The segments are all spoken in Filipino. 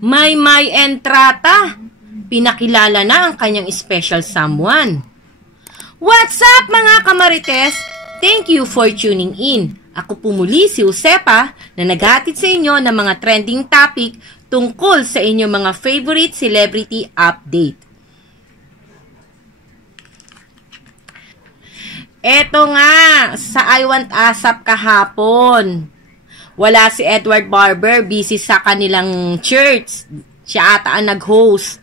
Maymay Entrata, pinakilala na ang kanyang special someone. What's up mga kamarites? Thank you for tuning in. Ako po muli si Josepa na naghatid sa inyo ng mga trending topic tungkol sa inyong mga favorite celebrity update. Eto nga, sa I Want ASAP kahapon. Wala si Edward Barber, busy sa kanilang church. Siya ata ang nag-host.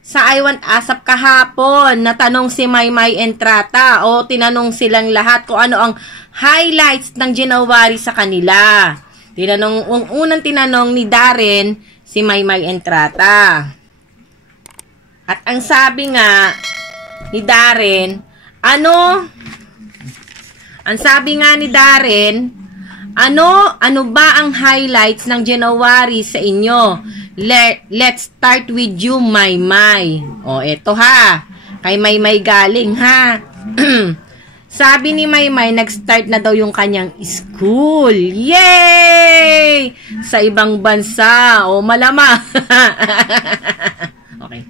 Sa I Want ASAP kahapon, natanong si Maymay Entrata o tinanong silang lahat kung ano ang highlights ng January sa kanila. Unang tinanong ni Darren si Maymay Entrata. At ang sabi nga ni Darren, ano ba ang highlights ng January sa inyo? Let's start with you, Maymay. O, eto ha. Kay Maymay galing, ha. Sabi ni Maymay, nag-start na daw yung kanyang school. Yay! Sa ibang bansa. O, malama. Okay.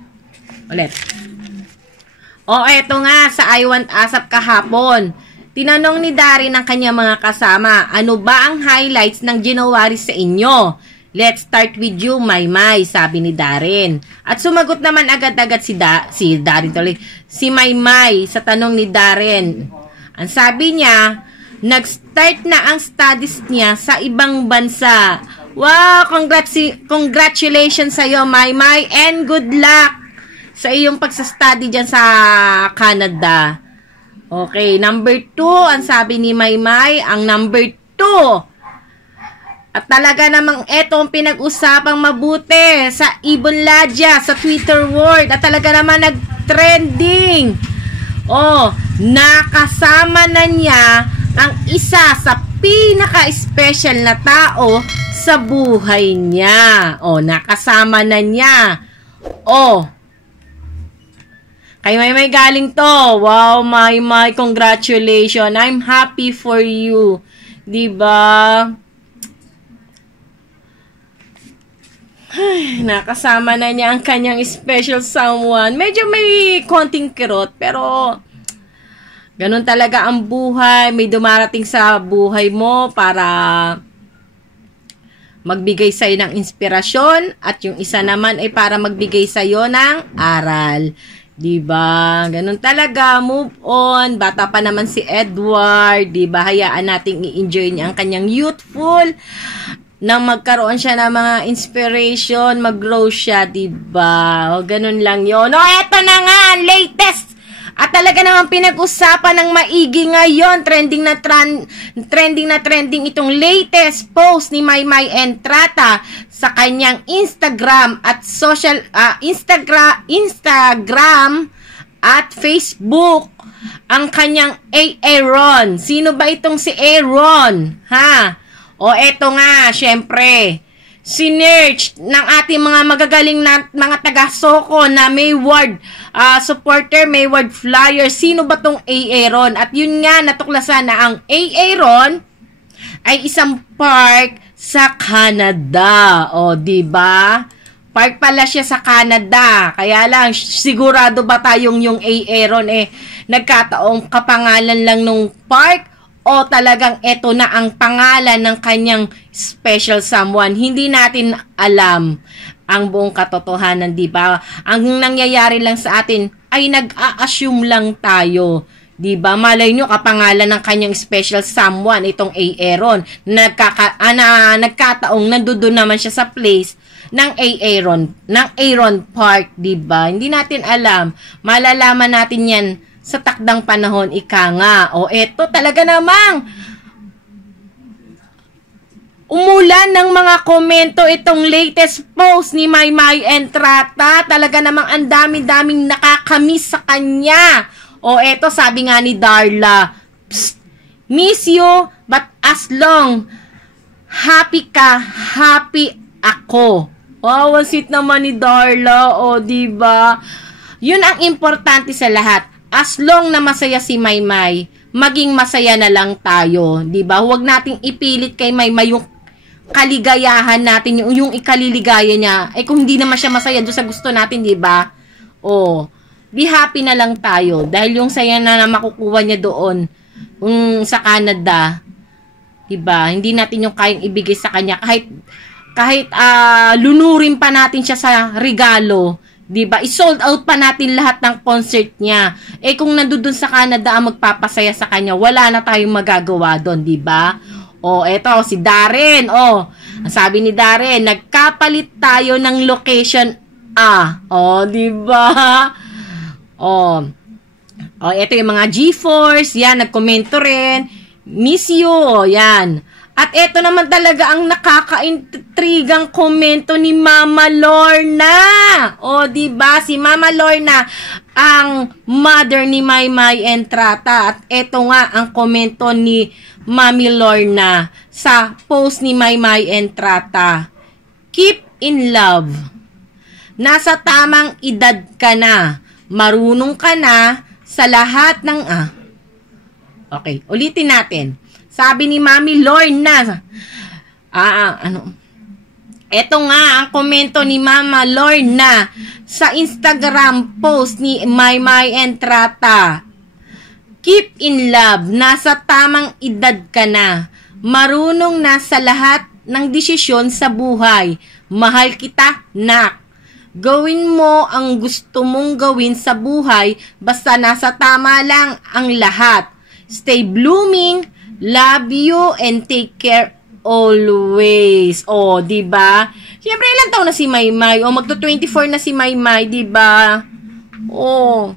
Ulit. O, eto nga, sa I Want ASAP kahapon. Tinanong ni Darren ang kanyang mga kasama, ano ba ang highlights ng January sa inyo? Let's start with you, Maymay, sabi ni Darren. At sumagot naman agad-agad si Maymay sa tanong ni Darren. Ang sabi niya, nag-start na ang studies niya sa ibang bansa. Wow, congratulations sa iyo, Maymay, and good luck sa iyong pagsa-study dyan sa Canada. Okay, number 2, ang sabi ni Maymay, ang number 2. At talaga namang eto ang pinag-usapang mabuti sa Ibon Ladya, sa Twitter world. At talaga naman nag-trending. Oh, nakasama na niya ang isa sa pinaka-special na tao sa buhay niya. Oh, nakasama na niya. Oh, kay Maymay galing to. Wow, Maymay, congratulations. I'm happy for you. Diba? Ay, nakasama na niya ang kanyang special someone. Medyo may konting kirot, pero ganun talaga ang buhay. May dumarating sa buhay mo para magbigay sa'yo ng inspirasyon at yung isa naman ay para magbigay sa'yo ng aral. Diba? Ganun talaga. Move on. Bata pa naman si Edward. Diba? Hayaan nating i-enjoy niya ang kanyang youthful na magkaroon siya ng mga inspiration, mag-grow siya. Diba? O, ganun lang yun. O, eto na nga. Latest. At talaga naman pinag-usapan ng maigi ngayon. Trending na trending itong latest post ni Maymay Entrata sa kanyang Instagram at Instagram at Facebook ang kanyang Aaron. Sino ba itong si Aaron? Ha? O eto nga, syempre, sinerch ng ating mga magagaling na mga taga-Soko na Mayward supporter, Mayward flyer. Sino ba tong Aaron? At yun nga, natuklasan na ang Aaron ay isang park sa Canada. O, diba? Park pala siya sa Canada. Kaya lang, sigurado ba tayong yung Aaron nagkataong kapangalan lang nung park o talagang eto na ang pangalan ng kanyang special someone? Hindi natin alam ang buong katotohanan, diba? Ang nangyayari lang sa atin ay nag-a-assume lang tayo. Diba? Malay nyo, kapangalan ng kanyang special someone, itong Aaron. Nagkataong nandoon naman siya sa place ng Aaron Park, diba? Hindi natin alam. Malalaman natin yan sa takdang panahon, ika nga. O eto, talaga namang umulan ng mga komento itong latest post ni Maymay Entrata. Talaga namang ang dami-daming nakakamiss sa kanya. O eto, sabi nga ni Darla, miss you, but as long happy ka, happy ako. Wow, ang sweet naman ni Darla. O, diba? Yun ang importante sa lahat. As long na masaya si Maymay, maging masaya na lang tayo. Diba? Huwag nating ipilit kay Maymay yung kaligayahan natin, yung ikaliligaya niya. Eh kung hindi naman siya masaya doon sa gusto natin, di ba? Oh, be happy na lang tayo dahil yung saya na makukuha niya doon sa Canada, di ba? Hindi natin yung kayang ibigay sa kanya kahit lunurin pa natin siya sa regalo, di ba? I-sold out pa natin lahat ng concert niya. Eh kung nandoon sa Canada ang magpapasaya sa kanya, wala na tayong magagawa doon, di ba? Oh, eto si Darren. Oh, sabi ni Darren, nagkapalit tayo ng location. Oh, di ba? Oh. Oh, eto yung mga G-Force, yan nagkomento rin. Miss you, oh, yan. At eto naman talaga ang nakaka-intrigang komento ni Mama Lorna. Oh, di ba? Si Mama Lorna ang mother ni Maymay Entrata. At eto nga ang komento ni Mami Lorna sa post ni Maymay Entrata. Keep in love. Nasa tamang edad ka na. Marunong ka na sa lahat ng Okay, ulitin natin. Sabi ni Mami Lorna. Ito nga ang komento ni Mama Lorna sa Instagram post ni Maymay Entrata. Keep in love. Nasa tamang edad ka na. Marunong na sa lahat ng desisyon sa buhay. Mahal kita, nak. Gawin mo ang gusto mong gawin sa buhay basta nasa tama lang ang lahat. Stay blooming, love you, and take care always. Oh, di ba? Siyempre, ilang taon na si Maymay? Oh, magto-24 na si Maymay, di ba? Oh.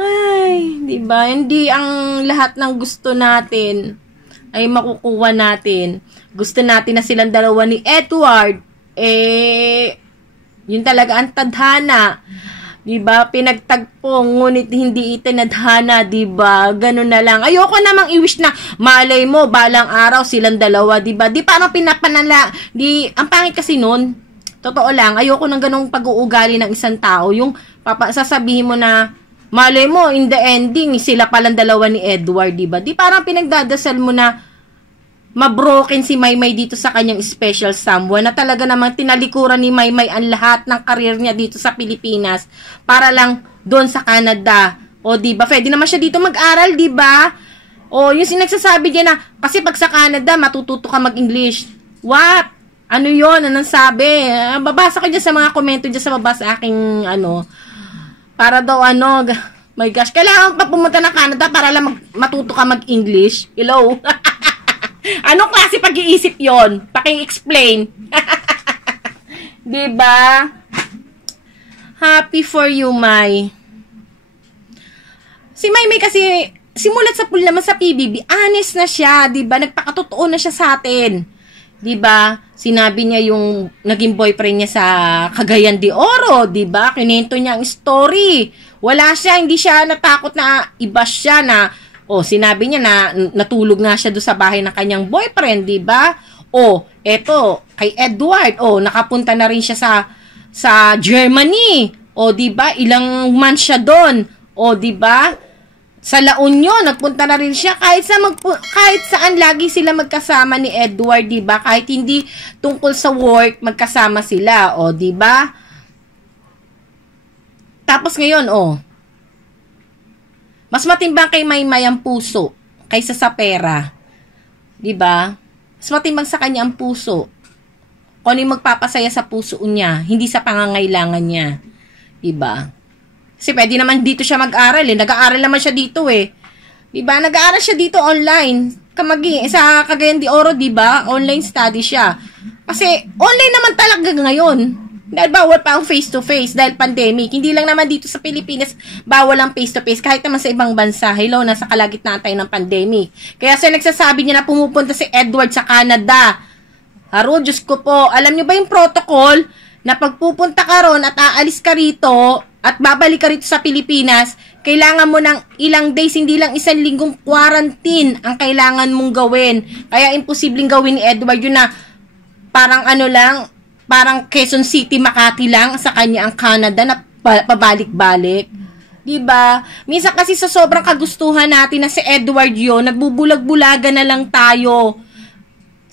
Ay, di ba? Hindi ang lahat ng gusto natin ay makukuha natin. Gusto natin na silang dalawa ni Edward. Yun talaga ang tadhana. Di ba? Pinagtagpo, ngunit hindi itinadhana, di ba? Ganun na lang. Ayoko namang i-wish na malay mo, balang araw silang dalawa, di ba? Di parang pinapanala. Ang pangit kasi nun, totoo lang, ayoko ng ganung pag-uugali ng isang tao. Yung sasabihin mo na, malay mo, in the ending, sila palang dalawa ni Edward, diba? Di parang pinagdadasal mo na mabroken si Maymay dito sa kanyang special someone na talaga namang tinalikuran ni Maymay ang lahat ng karir niya dito sa Pilipinas para lang doon sa Canada. O, diba? Pwede naman siya dito mag-aral, diba? O, yung sinagsasabi niya na, kasi pag sa Canada, matututo ka mag-English. What? Ano yon? Anong sabi? Babasa ko dyan sa mga komento dyan sa baba sa aking, para daw my gosh, kailangan pa pumunta na Canada para lang matuto ka mag-English. Hello? Anong klase pag-iisip yon? Paki-explain. Diba? Happy for you, May. Si May kasi, simulat sa naman sa PBB, honest na siya, diba? Nagpakatotoo na siya sa atin. Diba? Sinabi niya yung naging boyfriend niya sa Cagayan de Oro, diba? Kinento niya ang story. Wala siya, hindi siya natakot na iba siya na, sinabi niya na natulog nga siya doon sa bahay ng kanyang boyfriend, diba? Eto, kay Edward, nakapunta na rin siya sa Germany. Diba? Ilang months siya doon. Diba? Sa La Union, nagpunta na rin siya kahit saan lagi sila magkasama ni Edward, 'di ba? Kahit hindi tungkol sa work, magkasama sila, 'di ba? Tapos ngayon, mas matimbang kay Maymay ang puso kaysa sa pera. 'Di ba? Mas matimbang sa kanya ang puso. Kung ano yung magpapasaya sa puso niya, hindi sa pangangailangan niya. 'Di ba? Kasi pwede naman dito siya mag-aral Nag-aaral naman siya dito Diba? Nag-aaral siya dito online. Sa Cagayan de Oro, diba? Online study siya. Kasi online naman talaga ngayon. Dahil bawal pa ang face-to-face dahil pandemic. Hindi lang naman dito sa Pilipinas bawal ang face-to-face. Kahit naman sa ibang bansa. Hello, nasa kalagitnaan tayo ng pandemic. Kaya siya nagsasabi niya na pumupunta si Edward sa Canada. Haro, Diyos ko po. Alam niyo ba yung protocol na pagpupunta ka ron at aalis ka rito at babalik ka rito sa Pilipinas, kailangan mo ng ilang days, hindi lang 1 linggong quarantine ang kailangan mong gawin. Kaya imposibleng gawin ni Edward yun na parang parang Quezon City, Makati lang sa kanya ang Canada na pabalik-balik. Diba? Minsan kasi sa sobrang kagustuhan natin na si Edward yun, nagbubulag-bulaga na lang tayo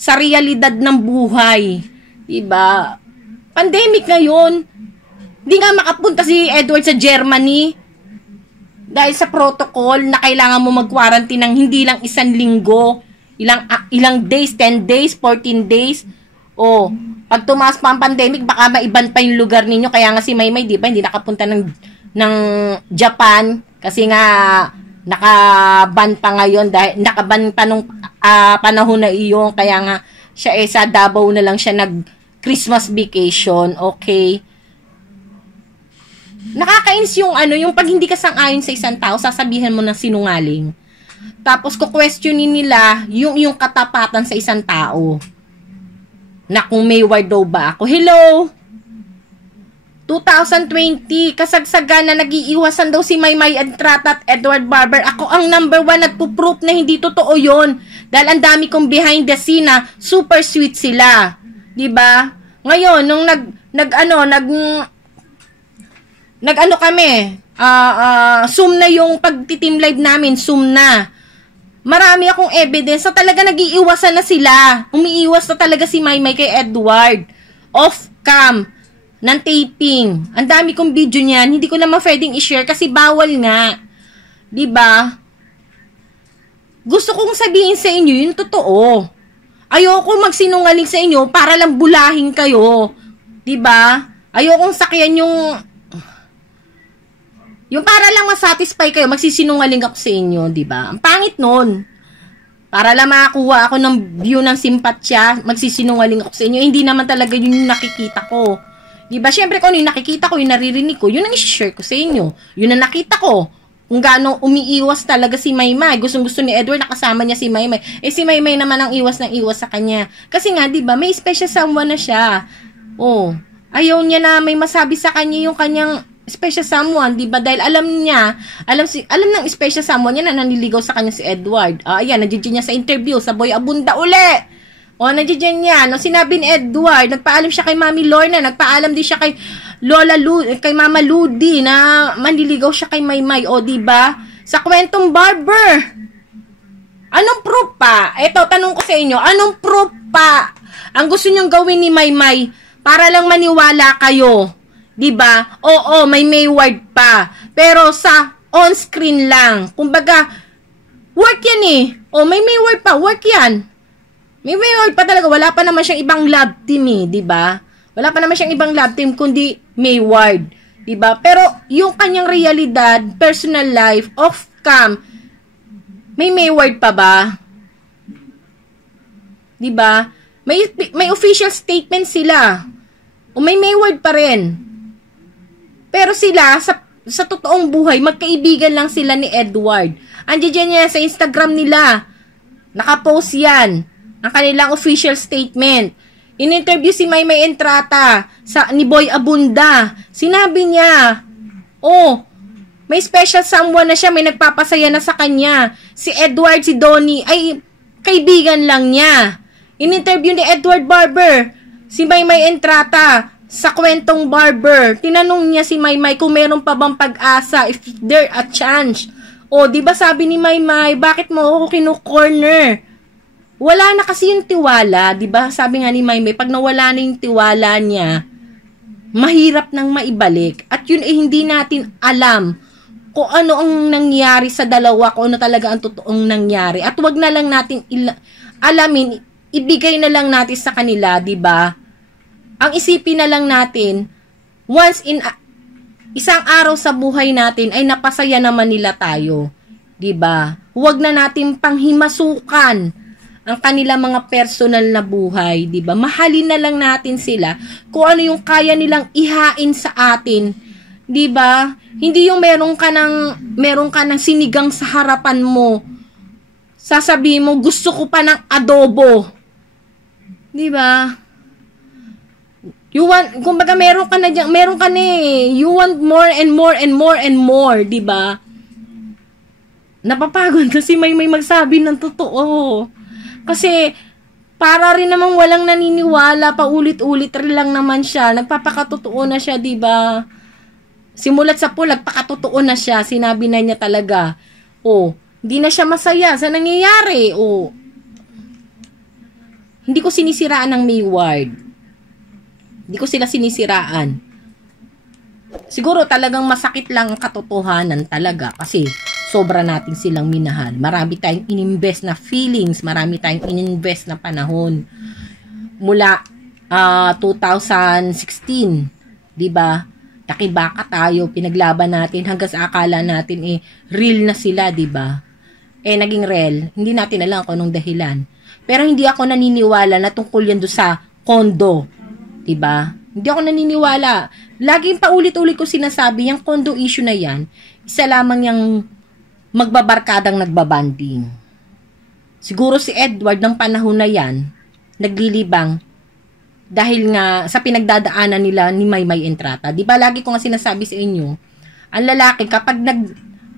sa realidad ng buhay. Diba? Pandemic ngayon. Hindi nga makapunta si Edward sa Germany dahil sa protocol na kailangan mo mag-quarantine ng hindi lang 1 linggo, ilang days, 10 days, 14 days. O, pag tumaas pa ang pandemic, baka maiban pa yung lugar ninyo. Kaya nga si Maymay, di ba, hindi nakapunta ng Japan kasi nga nakaban pa ngayon dahil nakaban pa nung panahon na iyon. Kaya nga siya sa Davao na lang siya nag Christmas vacation. Okay. Nakakainis yung yung pag hindi ka sang-ayon sa isang tao, sasabihin mo ng sinungaling. Tapos questionin nila yung katapatan sa isang tao. Na kung may word daw ba ako. Hello? 2020, kasagsagan na nag-iiwasan daw si Maymay Entrata at Edward Barber. Ako ang number 1 at puproof na hindi totoo yon. Dahil ang dami kong behind the scene na super sweet sila. 'Di ba? Ngayon nung kami, Zoom na yung pagti-team live namin, Zoom na. Marami akong evidence na talaga nag-iiwasan na sila. Umiiwas na talaga si Maymay kay Edward. Off cam ng taping. Ang dami kong video niyan, hindi ko na ma-pwedeng i-share kasi bawal nga. 'Di ba? Gusto kong sabihin sa inyo yung totoo. Ayoko magsinungaling sa inyo para lang bulahin kayo. 'Di ba? Ayokong sakyan yung para lang masatisfy kayo, magsisinungaling ako sa inyo, 'di ba? Ang pangit noon. Para lang makakuha ako ng view ng simpatsya, magsisinungaling ako sa inyo. Hindi naman talaga yun yung nakikita ko. 'Di ba? Syempre kung ano yung nakikita ko, yung naririnig ko, yun ang i-share ko sa inyo. Yun ang nakita ko. Kung gaano umiiwas talaga si Maymay. Gustong-gusto ni Edward nakasama niya si Maymay. Si Maymay naman ang iwas ng iwas sa kanya. Kasi nga, 'di ba, may special someone na siya. Oh, ayaw niya na may masabi sa kanya yung kanyang special someone, 'di ba? Dahil alam ng special someone niya na nanliligaw sa kanya si Edward. Ayan, nandiyan niya sa interview sa Boy Abunda uli. Nandiyan niya. No, sinabi ni Edward, nagpaalam siya kay Mami Lorna, nagpaalam din siya kay kay Mama Ludi na manliligaw siya kay Maymay. 'Di ba? Sa kwentong barber. Anong proof pa? Ito, tanong ko sa inyo, anong proof pa ang gusto niyong gawin ni Maymay para lang maniwala kayo? 'Di ba? Oo, may word pa. Pero sa on-screen lang. Kumbaga, work yan eh. May word pa, work yan. May word pa talaga. Wala pa naman siyang ibang love team eh, 'di ba? Wala pa naman siyang ibang love team kundi may word, 'di ba? Pero yung kanyang realidad, personal life, off cam, may word pa ba? 'Di ba? May official statement sila. May word pa rin. Pero sila, sa totoong buhay, magkaibigan lang sila ni Edward. Andiyan niya sa Instagram nila. Nakapost yan. Ang kanilang official statement. In-interview si Maymay Entrata ni Boy Abunda. Sinabi niya, may special someone na siya, may nagpapasaya na sa kanya. Si Edward, si Donnie, ay kaibigan lang niya. In-interview ni Edward Barber, si Maymay Entrata, sa kwentong barber, tinanong niya si Maymay kung meron pa bang pag-asa, if there a chance. 'Di ba sabi ni Maymay, bakit mo ako kinu-corner? Wala na kasi yung tiwala, 'di ba? Sabi nga ni Maymay, pag nawala na yung tiwala niya, mahirap nang maibalik. At yun hindi natin alam kung ano ang nangyari sa dalawa, kung ano talaga ang totoong nangyari. At wag na lang natin alamin, ibigay na lang natin sa kanila, 'di ba? Ang isipin na lang natin, once in isang araw sa buhay natin ay napasaya naman nila tayo. 'Di ba? Huwag na natin panghimasukan ang kanila mga personal na buhay, 'di ba? Mahalin na lang natin sila kung ano yung kaya nilang ihain sa atin. 'Di ba? Hindi yung meron ka ng sinigang sa harapan mo. Sasabihin mo, gusto ko pa ng adobo. 'Di ba? You want, kumbaga meron ka na you want more and more and more and more, 'di ba? Napapagod kasi may magsabi ng totoo. Kasi para rin namang walang naniniwala, paulit-ulit rin lang naman siya. Nagpapakatotoo na siya, 'di ba? Simulat sa pulag, pakatotoo na siya. Sinabi na niya talaga. Hindi na siya masaya sa nangyayari. Hindi ko sinisiraan ng Mayward. Hindi ko sila sinisiraan. Siguro talagang masakit lang ang katotohanan talaga kasi sobra natin silang minahal. Marami tayong ininvest na feelings, marami tayong ininvest na panahon. Mula 2016, 'di ba? Takibaka tayo, pinaglaban natin hanggang sa akala natin real na sila, 'di ba? Naging real. Hindi natin alam kung anong dahilan. Pero hindi ako naniniwala na tungkol yan doon sa kondo. 'Di ba? Hindi ako naniniwala. Laging paulit-ulit ko sinasabi, yung kondo issue na yan, isa lamang yung magbabarkadang nagbabanding. Siguro si Edward ng panahon na yan, naglilibang dahil nga sa pinagdadaanan nila ni Maymay Entrata. 'Di ba lagi ko nga sinasabi sa inyo, ang lalaki kapag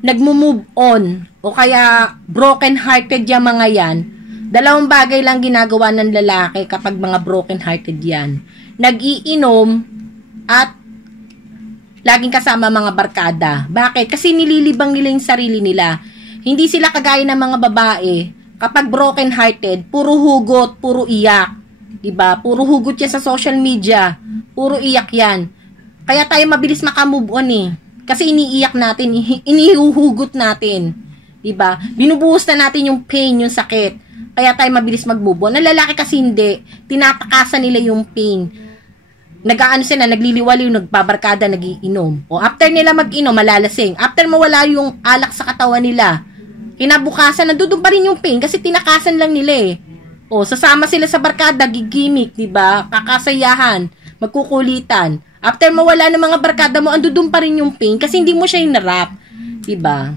nagmo-move on o kaya broken hearted yung mga yan, dalawang bagay lang ginagawa ng lalaki kapag mga broken hearted yan. Nag-iinom at laging kasama mga barkada. Bakit? Kasi nililibang nila yung sarili nila. Hindi sila kagaya ng mga babae. Kapag broken hearted, puro hugot, puro iyak. 'Di ba? Puro hugot yan sa social media. Puro iyak yan. Kaya tayo mabilis makamove on Kasi iniiyak natin, inihuhugot natin. 'Di ba? Binubuhos na natin yung pain, yung sakit. Kaya tayo mabilis mag-move on. Ang lalaki kasi hindi. Tinatakasan nila yung pain. Nag-aano sila, nagliliwaliw, nagbabarkada, nagiinom. O after nila mag-inom, malalasing. After mawala yung alak sa katawan nila, kinabukasan, nandudun pa rin yung pain kasi tinakasan lang nila O, sasama sila sa barkada, gigimik, diba? Kakasayahan, magkukulitan. After mawala ng mga barkada mo, andudun pa rin yung pain kasi hindi mo siya hinarap. Diba?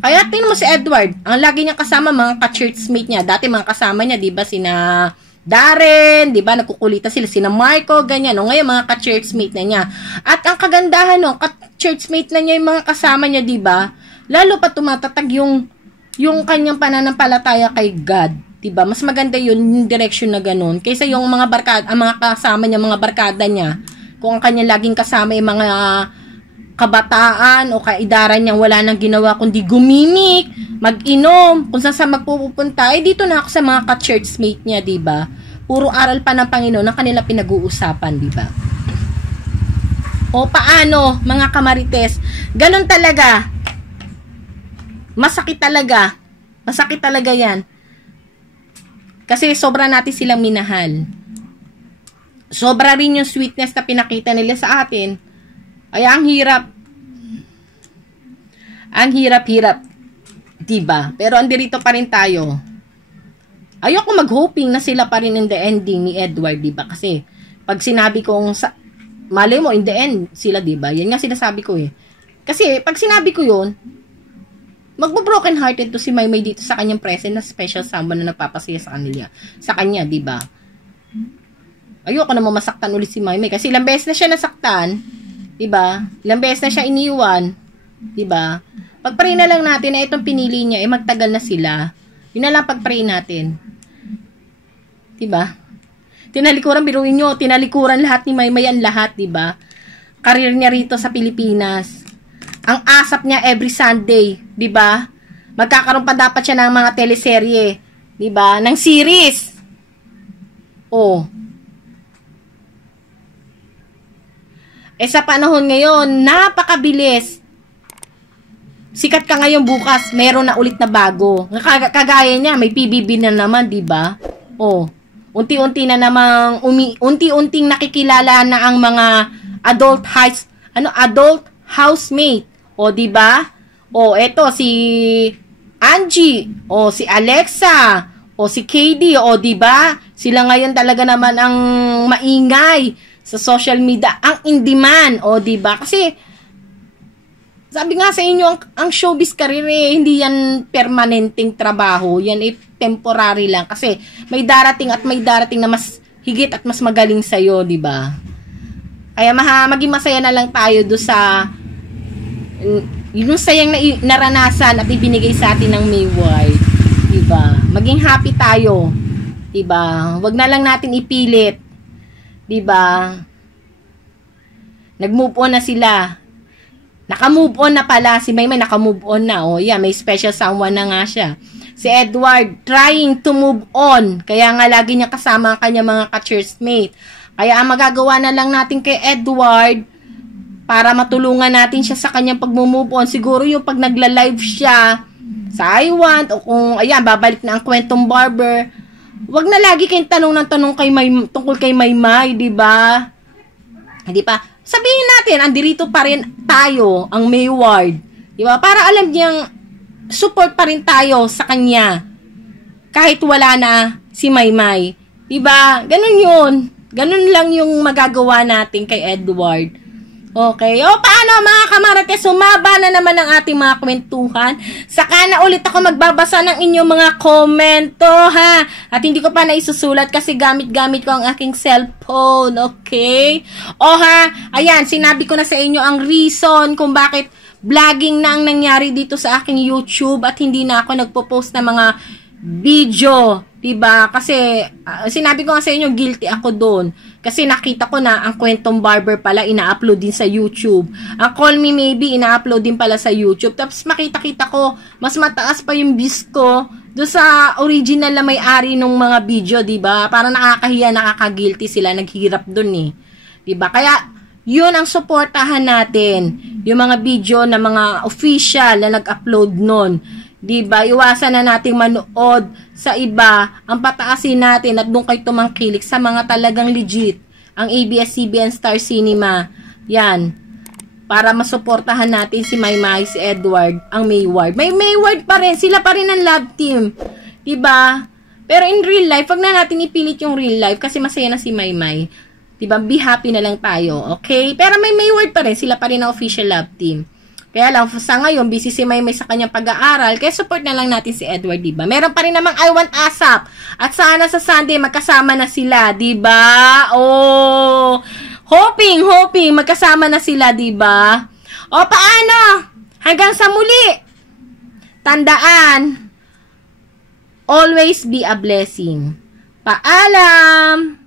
Kaya tingnan mo si Edward, ang lagi niya kasama mga ka-churchmate niya. Dati mga kasama niya, diba, sina Darren, di ba, nagkukulitan sila, sina Marco, ganyan, ngayon mga ka-churchmate na niya. At ang kagandahan, ka-churchmate na niya yung mga kasama niya, di ba, lalo pa tumatatag yung kanyang pananampalataya kay God, di ba, mas maganda yun, yung direction na ganun, kaysa yung mga barkada, ang mga kasama niya, mga barkada niya, kung ang kanya laging kasama yung mga kabataan o kaidaran niya, wala nang ginawa kundi gumimik, mag-inom, kung saan magpupunta, dito na ako sa mga ka-churchmate niya, di ba? Puro aral pa ng Panginoon na kanila pinag-uusapan, di ba? O paano, mga kamarites? Ganun talaga. Masakit talaga. Masakit talaga yan. Kasi sobra natin silang minahal. Sobra rin yung sweetness na pinakita nila sa atin. Ay, ang hirap. Ang hirap-hirap. Diba? Pero andirito pa rin tayo. Ayoko mag-hoping na sila pa rin in the ending ni Edward, diba? Kasi, pag sinabi kong, malay mo, in the end, sila, diba? Yan nga sinasabi ko Kasi, pag sinabi ko yun, magbo-broken hearted to si Maymay dito sa kanyang present na special someone na nagpapasaya sa kanila. Sa kanya, diba? Ayoko na mamasaktan ulit si Maymay. Kasi ilang beses na siya nasaktan, diba? Ilang beses na siya iniwan, diba? Pag-pray na lang natin na itong pinili niya, magtagal na sila. Yun na lang pag-pray natin. Diba? Tinalikuran, biruin nyo, tinalikuran lahat ni Maymay ang lahat, diba? Career niya rito sa Pilipinas. Ang asap niya every Sunday, diba? Magkakaroon pa dapat siya ng mga teleserye, diba? Ng series. Sa panahon ngayon, napakabilis. Sikat ka ngayon, bukas, meron na ulit na bago. Kagaya niya, may PBB na naman, diba? Unti-unti na namang, unti-unting nakikilala na ang mga adult housemate. Diba? Eto, si Angie, si Alexa, si KD, diba? Sila ngayon talaga naman ang maingay sa social media, ang in-demand, diba? Kasi, sabi nga sa inyo, ang showbiz career hindi yan permanenteng trabaho. Yan temporary lang. Kasi may darating na mas higit at mas magaling sa'yo, di ba? Kaya maging masaya na lang tayo do sa yung sayang na naranasan at ibinigay sa atin ng Mayward. Di ba? Maging happy tayo. Di ba? Wag na lang natin ipilit. Di ba? Nag-move on na sila. Naka-move on na pala. Si Maymay naka-move on na. May special someone na nga siya. Si Edward trying to move on. Kaya nga lagi niya kasama ang kanya mga ka-churchmate. Kaya ang magagawa na lang natin kay Edward para matulungan natin siya sa kanyang pag-move on, siguro yung pag nagla-live siya sa I Want o kung ayan, babalik na ang kwentong barber. Wag na lagi kayong tanong ng tanong kay tungkol kay Maymay, di ba? Di ba? Sabihin natin, andirito pa rin tayo, ang Mayward. Di ba? Para alam niyang support pa rin tayo sa kanya. Kahit wala na si Maymay. Di ba? Ganun yun. Ganun lang yung magagawa natin kay Edward. Okay. O, paano mga kamarites? Sumaba na naman ang ating mga kwentuhan. Saka na ulit ako magbabasa ng inyong mga komento, ha? At hindi ko pa naisusulat kasi gamit-gamit ko ang aking cellphone. Okay? O, ha? Ayan, sinabi ko na sa inyo ang reason kung bakit vlogging na ang nangyari dito sa aking YouTube at hindi na ako nagpo-post ng mga video. Diba? Kasi, sinabi ko nga sa inyo, guilty ako doon. Kasi nakita ko na ang kwentong barber pala ina-upload din sa YouTube. Ang Call Me Maybe ina-upload din pala sa YouTube. Tapos makita-kita ko, mas mataas pa yung views ko doon sa original na may-ari ng mga video, diba? Parang nakakahiya, nakaka-guilty sila, naghihirap doon eh. Diba? Kaya, yun ang suportahan natin. Yung mga video na mga official na nag-upload nun. Diba? Iwasan na nating manood sa iba. Ang pataasin natin at doon kayo tumangkilik sa mga talagang legit. Ang ABS-CBN Star Cinema. Yan. Para masuportahan natin si Maymay, si Edward, ang Mayward. May Mayward pa rin. Sila pa rin ang love team. Diba? Pero in real life, wag na natin ipilit yung real life kasi masaya na si Maymay. Diba? Be happy na lang tayo. Okay? Pero may Mayward pa rin. Sila pa rin ang official love team. Kaya lang, sa ngayon, busy si Maymay sa kanyang pag-aaral, kaya support na lang natin si Edward, diba? Meron pa rin namang I Want ASAP. At sana sa Sunday, magkasama na sila, diba? Oh, hoping, magkasama na sila, diba? O, paano? Hanggang sa muli. Tandaan, always be a blessing. Paalam!